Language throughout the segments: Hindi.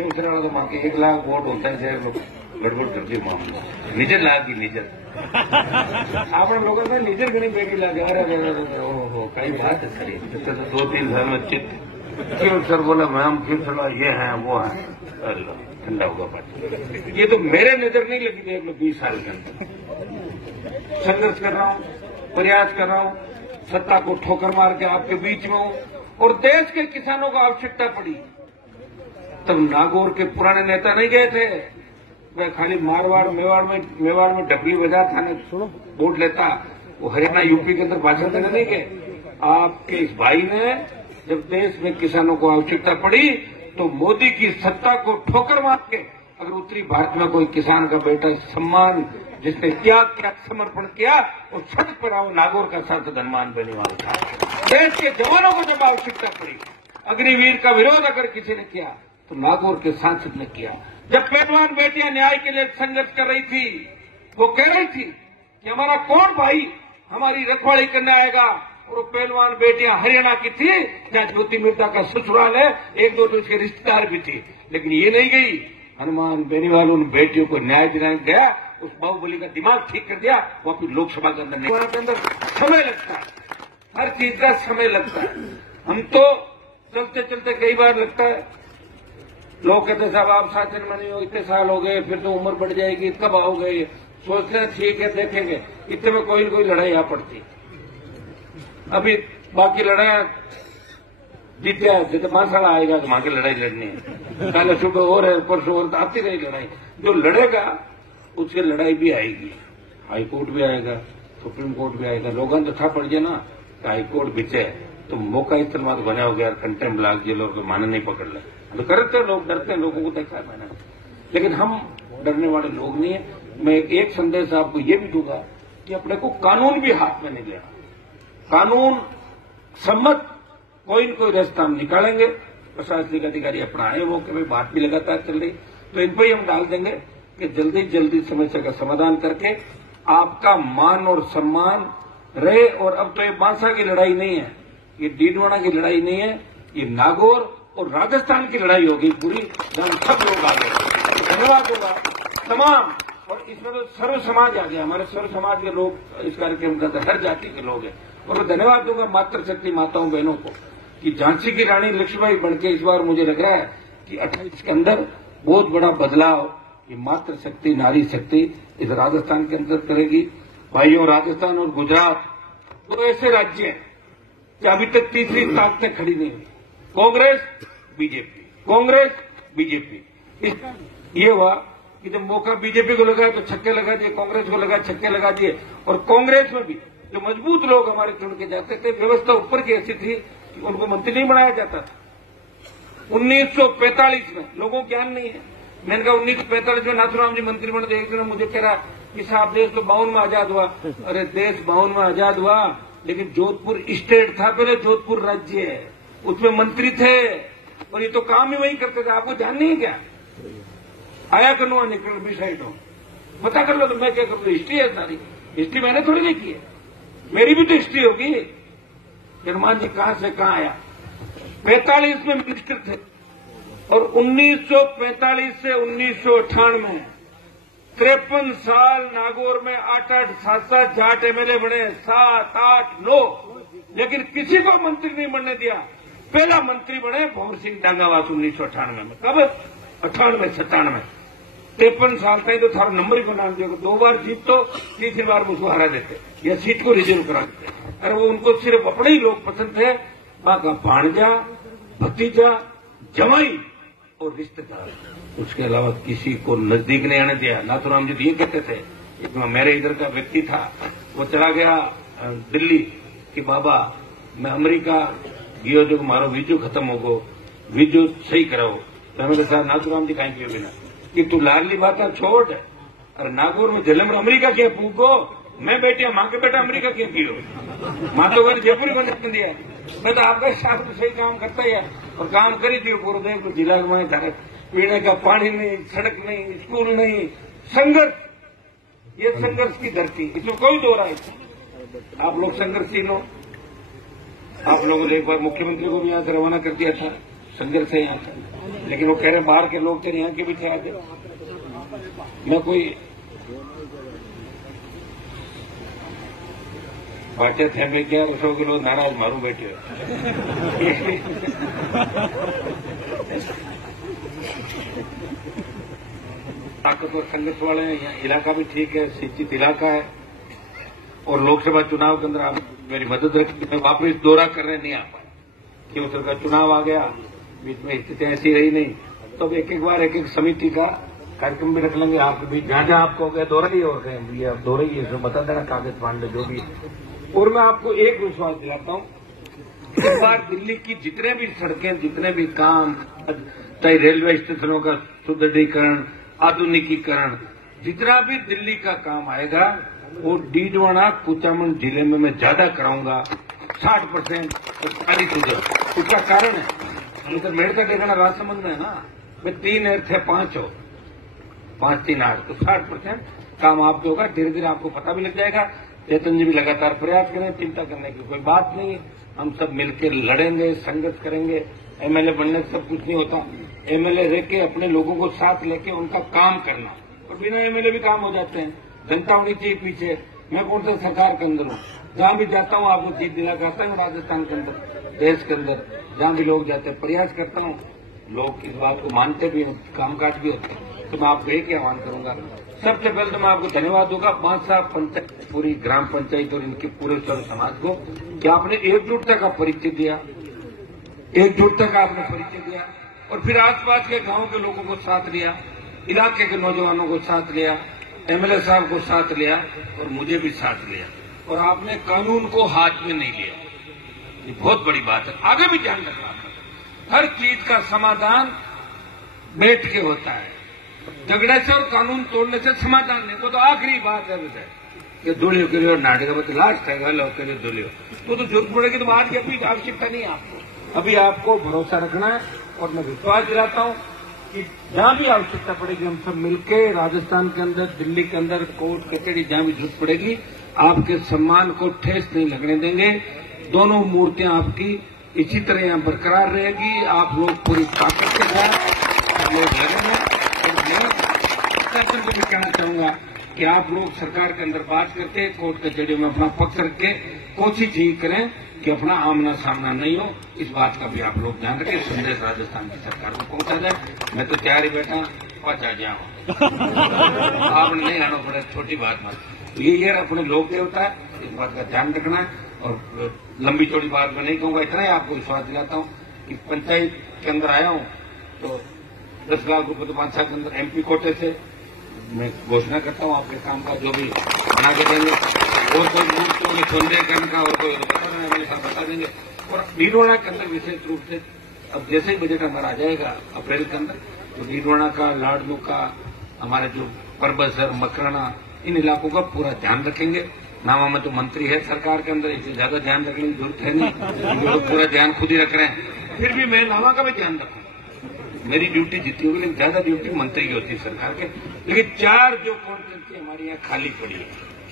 दूसरा वाला तो माँ के 1 लाख वोट होता है चाहे लोग गड़बड़ करती माँ निजर लाख की निजर આપણે લોકો તો નિજર ઘણી ભેગી લાગે અરે ઓહો કઈ વાત है सर तो 2-3 साल में चित्त क्यों सर बोला मैम क्यों चला ये है वो है अल्लाह ठंडा होगा पार्टी ये तो मेरे नजर नहीं लगी थी 20 साल के अंदर संघर्ष कर रहा हूँ प्रयास कर रहा हूँ सत्ता को ठोकर मार के आपके बीच में हूँ और देश के किसानों को आवश्यकता पड़ी तब नागौर के पुराने नेता नहीं गए थे मैं खाली मारवाड़ मेवाड़ में ढकली बजा था ने वोट लेता वो हरियाणा यूपी के अंदर भाषण देने नहीं गए आपके इस भाई ने जब देश में किसानों को आवश्यकता पड़ी तो मोदी की सत्ता को ठोकर मार के अगर उत्तरी भारत में कोई किसान का बेटा सम्मान जिसने त्याग समर्पण किया और छत पर आओ नागौर का सांसद हनुमान बेनीवाल था देश के जवानों को जब आवश्यकता पड़ी अग्निवीर का विरोध अगर किसी ने किया तो नागौर के सांसद ने किया जब पहलवान बेटियां न्याय के लिए संघर्ष कर रही थी वो कह रही थी कि हमारा कौन भाई हमारी रखवाली करने आएगा और वो पहलवान बेटियां हरियाणा की थी जहां ज्योति मिर्जा का ससुराल है 1-2 तो उसके रिश्तेदार भी थे लेकिन ये नहीं गई हनुमान बेनीवाल उन बेटियों को न्याय दिलाने गया उस बाहुबली का दिमाग ठीक कर दिया वो अपनी लोकसभा के अंदर समय लगता है हर चीज का समय लगता है हम तो चलते चलते कई बार लगता है लोग कहते साहब आप शासन में नहीं हो इतने साल हो गए फिर तो उम्र बढ़ जाएगी कब आओगे सोचते हैं ठीक है देखेंगे इतने में कोई न कोई लड़ाई आ पड़ती अभी बाकी लड़ाई जीते जैसे मासाला आएगा तो वहां की लड़ाई लड़नी है कल सुबह हो रहे परसों और आती रही लड़ाई जो लड़ेगा उसकी लड़ाई भी आएगी हाई कोर्ट भी आएगा सुप्रीम कोर्ट भी आएगा लोगों तो था पड़ जाए ना कि हाई कोर्ट बिचे तो मौका इस्तेमाल बना हो गया कंटेम्प्ट लाग जे लोग माने नहीं पकड़ ले तो करते लोग डरते हैं लोगों को देखा है मैंने लेकिन हम डरने वाले लोग नहीं है मैं एक संदेश आपको ये भी दूंगा कि अपने को कानून भी हाथ में नहीं लेना कानून सम्मत कोई न कोई रास्ता हम निकालेंगे प्रशासनिक अधिकारी अपना आए वो कि भाई बात भी लगातार चल रही तो इन पर ही हम डाल देंगे कि जल्दी समस्या का समाधान करके आपका मान और सम्मान रहे और अब तो ये बांसा की लड़ाई नहीं है ये डीडवाना की लड़ाई नहीं है ये नागौर और राजस्थान की लड़ाई होगी पूरी जहां सब लोग आ गए धन्यवाद होगा तमाम और इसमें तो सर्व समाज आ गया हमारे सर्व समाज के लोग इस कार्यक्रम करते हर जाति के लोग हैं और मैं धन्यवाद दूंगा मातृशक्ति माताओं बहनों को कि झांसी की रानी लक्ष्मीबाई बनके इस बार मुझे लग रहा है कि 28 के अंदर बहुत बड़ा बदलाव ये मातृशक्ति नारी शक्ति इस राजस्थान के अंदर करेगी भाइयों राजस्थान और गुजरात दो ऐसे राज्य हैं कि अभी तक तीसरी ताकतें खड़ी नहीं हुई कांग्रेस बीजेपी ये हुआ कि जब मौका बीजेपी को लगा तो छक्के लगा दिए कांग्रेस को लगा छक्के लगा दिए और कांग्रेस में भी जो मजबूत लोग हमारे चुन के जाते थे व्यवस्था ऊपर की ऐसी थी कि उनको मंत्री नहीं बनाया जाता था 1945 में लोगों को ज्ञान नहीं है मैंने कहा 1945 में नाथुराम जी मंत्री बने एक दिन मुझे कह रहा कि साहब देश तो 52 में आजाद हुआ अरे देश 52 में आजाद हुआ लेकिन जोधपुर स्टेट था पहले जोधपुर राज्य है उसमें मंत्री थे और ये तो काम ही वही करते थे आपको ध्यान नहीं है क्या आया करो निकल भी साइड हो पता कर लो तो मैं क्या करूँ हिस्ट्री है सारी हिस्ट्री मैंने थोड़ी नहीं की है मेरी भी तो हिस्ट्री होगी हनुमान जी कहां से कहां आया 45 में मिनिस्टर थे और 1945 से 1998 53 साल नागौर में 8-8 7-7 जाट एमएलए बने 7, 8, 9 लेकिन किसी को मंत्री नहीं बनने दिया पहला मंत्री बने भंवर सिंह डांगावास 1998 में कब 98-97 53 साल तक तो थारा नंबर ही बना दिया 2 बार जीत तो तीसरी बार उसको हरा देते या सीट को रिजर्व करा देते अरे वो उनको सिर्फ अपने ही लोग पसंद थे बाका भाणजा भतीजा जमाई और रिश्तेदार उसके अलावा किसी को नजदीक नहीं आने दिया नाथुराम जी ये कहते थे एक मेरे इधर का व्यक्ति था वो चला गया दिल्ली कि बाबा मैं अमेरिका गयो जो मारो वीजो खत्म हो गो वीजो सही कराओ तो हमें कहा नाथुराम जी कहीं पियो बिना कि तू लाडली बात छोड़ अरे नागौर में जलम अमेरिका क्या पूछो मैं बेटिया माँ के बेटा अमेरिका क्यों पियो माँ तो घर जयपुर ही बन दिया मैं तो आपका शास्त्र सही काम करता ही है और काम करी थी पूर्वदेव को जिला में पीने का पानी नहीं सड़क नहीं स्कूल नहीं संघर्ष ये संघर्ष की धरती इसमें कोई दो राय नहीं आप लोग संघर्षशील हो आप लोगों ने एक बार मुख्यमंत्री को भी यहां से रवाना कर दिया था संघर्ष है यहाँ का। लेकिन वो कह रहे बाहर के लोग थे, यहाँ के भी थे आगे। मैं कोई भाटिया थे मैं क्या 100 किलो नाराज मारू बैठे ताकतवर संघर्ष वाले हैं। यहाँ इलाका भी ठीक है, शिक्षित इलाका है, और लोकसभा चुनाव के अंदर आप मेरी मदद रखी। मैं वापस दौरा करने नहीं आ पाया क्यों सरकार चुनाव आ गया, बीच में स्थिति ऐसी रही नहीं। तो अब एक बार एक समिति का कार्यक्रम भी रख लेंगे आपके बीच, जहां जहां आपको हो गया दौरा ही और कहें भैया आप दौरा ही है, बता देना कागज पांडे जो भी। और मैं आपको एक विश्वास दिलाता हूं, इस बार दिल्ली की जितने भी सड़कें, जितने भी काम, चाहे रेलवे स्टेशनों का सुदृढ़ीकरण, आधुनिकीकरण, जितना भी दिल्ली का काम आएगा वो डीडवाना कुचामन जिले में मैं ज्यादा कराऊंगा, 60% और 40 उधर। उसका कारण है उधर मेड़ का ठिकाना राजसमंद में है ना, वे 3 थे 5 हो, 5 3 8, तो 60% काम आपके होगा। धीरे धीरे आपको पता भी लग जाएगा। चेतन जी भी लगातार प्रयास करें, चिंता करने की कोई बात नहीं। हम सब मिलकर लड़ेंगे, संघर्ष करेंगे। एमएलए बनने से सब कुछ नहीं होता। एमएलए रह के अपने लोगों को साथ लेके उनका काम करना, और बिना एमएलए भी काम हो जाते हैं। जनता होनी चाहिए पीछे। मैं कौन सा सरकार के अंदर हूँ, जहां भी जाता हूँ आपको जीत दिला करता हूँ। राजस्थान के अंदर, देश के अंदर जहां भी लोग जाते हैं, प्रयास करता हूँ। लोग इस बात को मानते भी हैं, कामकाज भी होते हैं। तो मैं आपको एक ही आह्वान करूंगा, सबसे पहले तो मैं आपको धन्यवाद दूंगा 5 साल पंचायत, पूरी ग्राम पंचायत और इनके पूरे सर्व समाज को, कि आपने एकजुटता का परिचय दिया, एकजुटता का आपने परिचय दिया, और फिर आसपास के गांव के लोगों को साथ लिया, इलाके के नौजवानों को साथ लिया, एमएलए साहब को साथ लिया, और मुझे भी साथ लिया। और आपने कानून को हाथ में नहीं लिया, ये बहुत बड़ी बात है। आगे भी ध्यान रखना, हर चीज का समाधान बैठ के होता है। झगड़े से और कानून तोड़ने से समाधान नहीं। वो तो आखिरी बात है कि दुलियो के लिए नाटक लास्ट है, गल के लिए दुलियो तो जरूरत पड़ेगी। तो बात की अभी आवश्यकता नहीं है आपको, अभी आपको भरोसा रखना है। और मैं विश्वास दिलाता हूं कि जहां भी आवश्यकता पड़ेगी हम सब मिलकर राजस्थान के अंदर, दिल्ली के अंदर, कोर्ट कचहरी जहां भी जरूरत पड़ेगी, आपके सम्मान को ठेस नहीं लगने देंगे। दोनों मूर्तियां आपकी इसी तरह यहां बरकरार रहेगी। आप लोग पूरी ताकत के साथ लोग लड़ेंगे। और मैं शासन को भी कहना चाहूंगा कि आप लोग सरकार के अंदर बात करके, कोर्ट कचहरी में अपना पक्ष रख के कोशिश यही करें कि अपना आमना सामना नहीं हो। इस बात का भी आप लोग ध्यान रखें। संदेश राजस्थान की सरकार को पहुंचा जाए। मैं तो तैयार ही बैठा, पहुंचा जाऊं। आपने नहीं आना पड़े, छोटी बात मत। ये अपने लोक देवता है, इस बात का ध्यान रखना है। और लंबी चौड़ी बात मैं नहीं कहूंगा, इतना ही आपको विश्वास दिलाता हूं कि पंचायत के अंदर आया हूं तो 10 लाख रुपए तो 5 साल के अंदर एमपी कोटे से मैं घोषणा करता हूं। आपके काम का जो भी बना के देंगे, और कोई मूर्तियों में सौंदर्यकरण का और कोई बता देंगे। और डीडवाना के अंदर विशेष रूप से अब जैसे ही बजट हमारा आ जाएगा अप्रैल के अंदर, तो डीडवाना का, लाडलू का, हमारे जो परबसर, मकराना, इन इलाकों का पूरा ध्यान रखेंगे। नामा में तो मंत्री है सरकार के अंदर, इससे ज्यादा ध्यान रखने की जरूरत है नहीं, लोग पूरा ध्यान खुद ही रख रहे हैं। फिर भी मैं नामा का भी ध्यान रखूंगा। मेरी ड्यूटी जितनी होगी, लेकिन ज्यादा ड्यूटी मंत्री की होती है सरकार के। लेकिन 4 जो कॉन्स्टिट्यूंसी हमारी यहाँ खाली पड़ी है,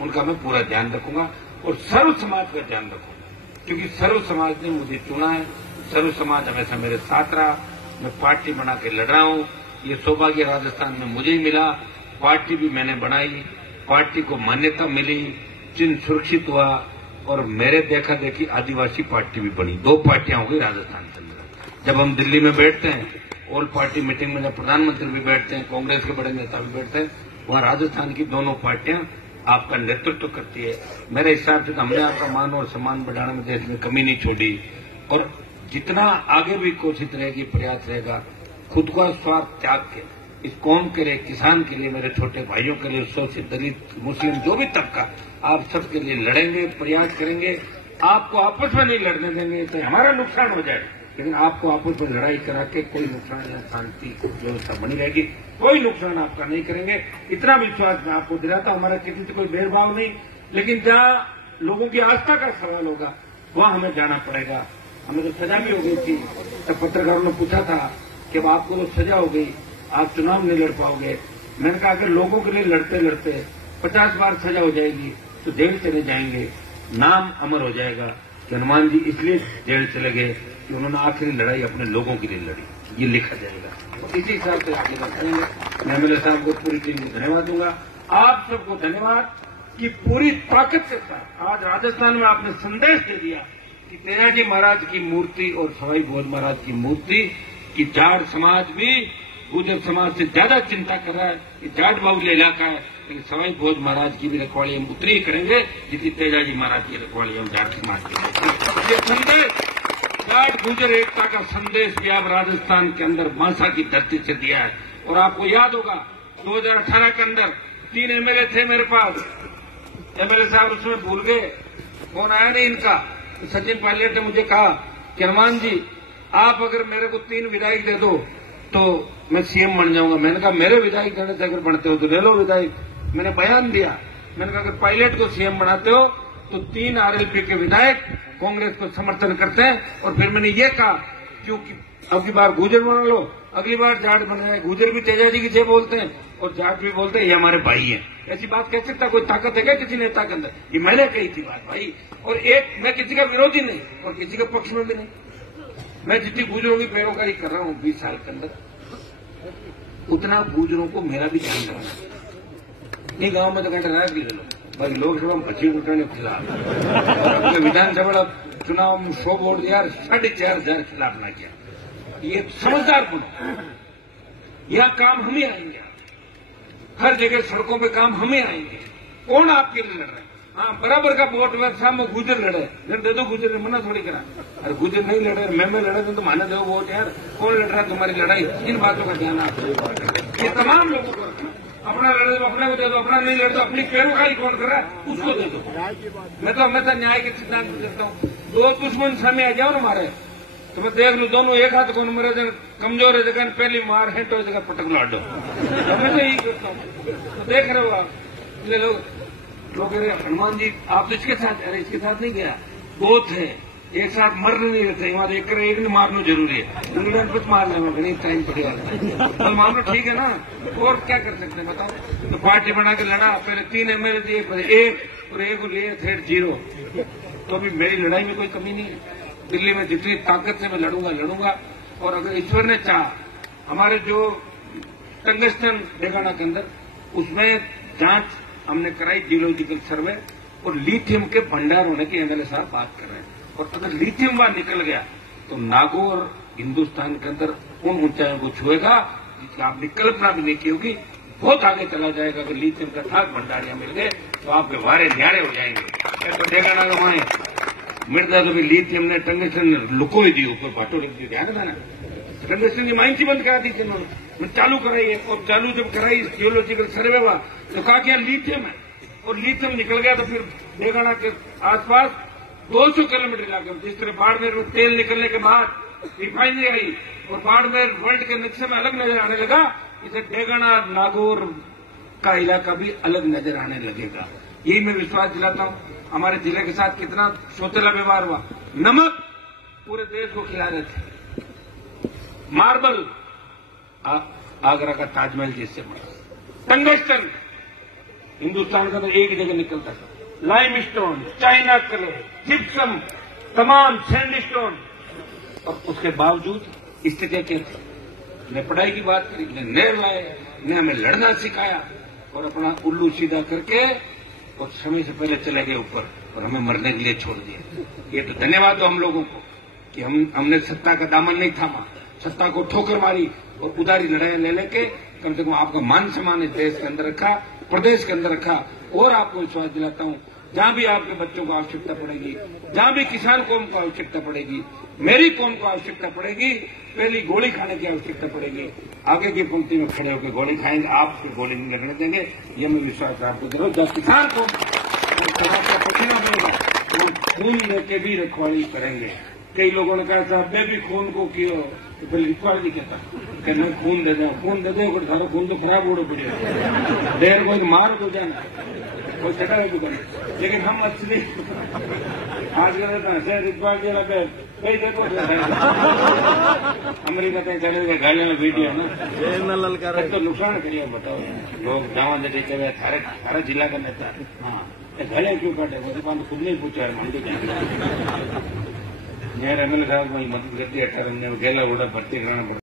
उनका मैं पूरा ध्यान रखूंगा। और सर्व समाज का ध्यान रखूंगा, क्योंकि सर्व समाज ने मुझे चुना है। सर्व समाज हमेशा मेरे साथ रहा। मैं पार्टी बना के लड़ रहा हूं। ये सौभाग्य राजस्थान में मुझे ही मिला। पार्टी भी मैंने बनाई, पार्टी को मान्यता मिली, चिन्ह सुरक्षित हुआ, और मेरे देखा देखी आदिवासी पार्टी भी बनी। 2 पार्टियां हो गई राजस्थान के अंदर। जब हम दिल्ली में बैठते हैं, ऑल पार्टी मीटिंग में, जब प्रधानमंत्री भी बैठते हैं, कांग्रेस के बड़े नेता भी बैठते हैं, वहां राजस्थान की दोनों पार्टियां आपका नेतृत्व करती है। मेरे हिसाब से हमने आपका मान और सम्मान बढ़ाने में देश में कमी नहीं छोड़ी। और जितना आगे भी कोशिश रहेगी, प्रयास रहेगा, खुद का स्वार्थ त्याग के इस कौम के लिए, किसान के लिए, मेरे छोटे भाइयों के लिए, शोषित, दलित, मुस्लिम, जो भी तबका, आप सबके लिए लड़ेंगे, प्रयास करेंगे। आपको आपस में नहीं लड़ने देंगे तो हमारा नुकसान हो जाए, लेकिन आपको आपस में लड़ाई करा के कोई नुकसान या शांति व्यवस्था बनी रहेगी, कोई नुकसान आपका नहीं करेंगे। इतना विश्वास मैं आपको दिलाता हूं। हमारा किसी से कोई भेदभाव नहीं, लेकिन जहां लोगों की आस्था का सवाल होगा वहां हमें जाना पड़ेगा। हमें तो सजा भी हो गई थी, तब पत्रकारों ने पूछा था कि अब आपको तो सजा हो गई, आप चुनाव नहीं लड़ पाओगे। मैंने कहा कि लोगों के लिए लड़ते लड़ते 50 बार सजा हो जाएगी तो जेल चले जाएंगे, नाम अमर हो जाएगा। कि हनुमान जी इसलिए जेल चले गए कि उन्होंने आखिरी लड़ाई अपने लोगों के लिए लड़ी। ये लिखा जाएगा और इसी हिसाब से आगे बढ़ेंगे। मैं एमएलए साहब को पूरी टीम को धन्यवाद दूंगा। आप सबको धन्यवाद कि पूरी ताकत के साथ आज राजस्थान में आपने संदेश दे दिया कि तेनाजी महाराज की मूर्ति और सवाई भोज महाराज की मूर्ति की जाट समाज भी गुर्जर समाज से ज्यादा चिंता कर रहा है कि जाट बाहुल्य इलाका है, लेकिन सवाई भोज महाराज की भी रखवाली हम उतनी ही करेंगे जितनी तेजाजी महाराज की रखवाली हम जाट समाज की। ये संदेश जाट गुर्जर एकता का संदेश भी आप राजस्थान के अंदर मांसा की धरती से दिया है। और आपको याद होगा 2018 के अंदर 3 एमएलए थे मेरे पास, एमएलए साहब उसमें भूल गए, फोन आया नहीं इनका। तो सचिन पायलट ने मुझे कहा कि हनुमान जी आप अगर मेरे को 3 विधायक दे दो तो मैं सीएम बन जाऊंगा। मैंने कहा मेरे विधायक देने से अगर बनते हो तो ले लो विधायक। मैंने बयान दिया, मैंने कहा अगर पायलट को सीएम बनाते हो तो 3 आरएलपी के विधायक कांग्रेस को समर्थन करते हैं। और फिर मैंने ये कहा क्योंकि अगली बार गुर्जर बना लो, अगली बार जाट बना है। गुर्जर भी तेजाजी की जय बोलते हैं और जाट भी बोलते हैं ये हमारे भाई हैं। ऐसी बात कह सकता कोई ताकत है क्या किसी नेता के अंदर? ये मैंने कही थी बात भाई। और एक मैं किसी का विरोधी नहीं और किसी के पक्ष में भी नहीं। मैं जितनी गुर्जरों की पैरोकारी कर रहा हूं 20 साल के अंदर, उतना गुर्जरों को मेरा भी ध्यान रखना। नहीं गांव में तो घंटा रात ले लो भाई, लोकसभा में 25 के खिलाफ और अपने विधानसभा चुनाव में 100 वोट दिया, 4,500 खिलाफ ना किया। ये समझदार बनो। यह काम हम ही आएंगे, हर जगह सड़कों पे काम हमें आएंगे। कौन आपके लिए लड़ रहा है? हाँ बराबर का वोट सामने गुर्जर लड़े, दे दो गुर्जर ने मना थोड़ी करा। अरे गुर्जर नहीं लड़े, मैं लड़े तो माने दो वोट यार। कौन लड़ रहा है तुम्हारी लड़ाई? इन बातों का ध्यान आप ये तमाम लोगों को अपना लड़े तो अपने को दे दो, अपना नहीं लड़े तो अपनी पैरोकारी कौन कर रहा है उसको दे दो। मैं तो न्याय के सिद्धांत में देता हूँ। 2 दुश्मन सामने आ जाओ ना मारे तो मैं देख लू दोनों एक हाथ कौन मेरे जगह कमजोर है, जगह पहली मार है तो जगह पटक लाडो। मैं तो यही करता हूँ। तो देख रहे हो आप लोग कह रहे हनुमान जी आप तो इसके साथ, अरे इसके साथ नहीं गया, 2 थे एक साथ मर नहीं रहते। वहां एक करे एक ने मारना जरूरी है, इंग्लैंड कुछ मारने में नहीं टाइम पड़ेगा तो मान लो ठीक है ना। और क्या कर सकते हैं बताओ? तो पार्टी बना के लड़ा, पहले 3 एमएलए दिए, पहले 1 और 1 को लिए थे 0। तो अभी मेरी लड़ाई में कोई कमी नहीं है। दिल्ली में जितनी ताकत से मैं लड़ूंगा। और अगर ईश्वर ने चाहा, हमारे जो टंगस्टन डेगाना के अंदर उसमें जांच हमने कराई, जियोलॉजिकल सर्वे, और लिथियम के भंडार होने की एमएलए साहब बात कर रहे हैं। और अगर लिथियम वहां निकल गया तो नागौर हिंदुस्तान के अंदर उन ऊंचाइयों को छुएगा जिसकी आपने कल्पना भी नहीं की होगी। बहुत आगे चला जाएगा। अगर लिथियम का ठाक भंडार यहाँ मिल गए तो आपके वारे न्यारे हो जाएंगे। तो डेगाना का माने मिर्जा तो भी लिथियम ने टंगस्टन ने लुको ही दी, ऊपर बाटो लिख दी। ध्यान देना, टंगस्टन की माइंस ही बंद करा दी थी उन्होंने। चालू कराई है और चालू जब कराई जियोलॉजिकल सर्वे हुआ तो कहा कि लिथियम है और लिथियम निकल गया। तो फिर डेगाना के आसपास 200 किलोमीटर इलाके में, जिस तरह बाड़मेर में तेल निकलने के बाद रिफाइनरी आई और बाड़मेर वर्ल्ड के नक्शे में अलग नजर आने लगा, इसे डेगाना नागौर का इलाका भी अलग नजर आने लगेगा। यही मैं विश्वास दिलाता हूं। हमारे जिले के साथ कितना सौतेला व्यवहार हुआ। नमक पूरे देश को खिला रहे थे, मार्बल आगरा का ताजमहल जिससे बना, टंगस्टन हिंदुस्तान का तो एक जगह निकलता था, lime stone, China colour, gypsum, तमाम सैंडस्टोन। और उसके बावजूद स्थितियां क्या थी? ने पढ़ाई की बात करी, ने नहर लाए, ने हमें लड़ना सिखाया और अपना उल्लू सीधा करके और समय से पहले चले गए ऊपर और हमें मरने के लिए छोड़ दिया। ये तो धन्यवाद हो हम लोगों को कि हमने सत्ता का दामन नहीं थामा, सत्ता को ठोकर मारी और उदारी लड़ाई ले लेके कम से कम आपका मान सम्मान इस देश के अंदर रखा, प्रदेश के अंदर रखा। और आपको विश्वास दिलाता हूं जहां भी आपके बच्चों को आवश्यकता पड़ेगी, जहां भी किसान कौम को आवश्यकता पड़ेगी, मेरी कौम को आवश्यकता पड़ेगी, पहली गोली खाने की आवश्यकता पड़ेगी, आगे की पंक्ति में खड़े होकर गोली खाएंगे, आप फिर गोली नहीं लगने देंगे। ये मैं विश्वास आपको दे रहा हूं। जब किसान कौम का पसीना बनेगा वो खून लेके भी रखवाली करेंगे। कई लोगों ने कहा साहब मैं भी खून को किया, तो फिर रखवाली नहीं कहता कि मैं खून दे दूं, खून दे दो अगर सारा खून तो खराब हो पड़ेगा, देर को मार हो जाना कोई चटा है दुकान। लेकिन हम असली आज कल रिकॉर्ड दिया कई देखो अमेरिका तक चले गाड़ियों में वीडियो ना तो नुकसान करिए बताओ। लोग गाँव थारे जिला का नेता, हाँ घरे क्यों काटे वो तो खुद नहीं पूछा है हम तो जाएंगे। एमएलए साहब को मदद करती 18 महीने में गैला उड़ा भर्ती कराना पड़ता।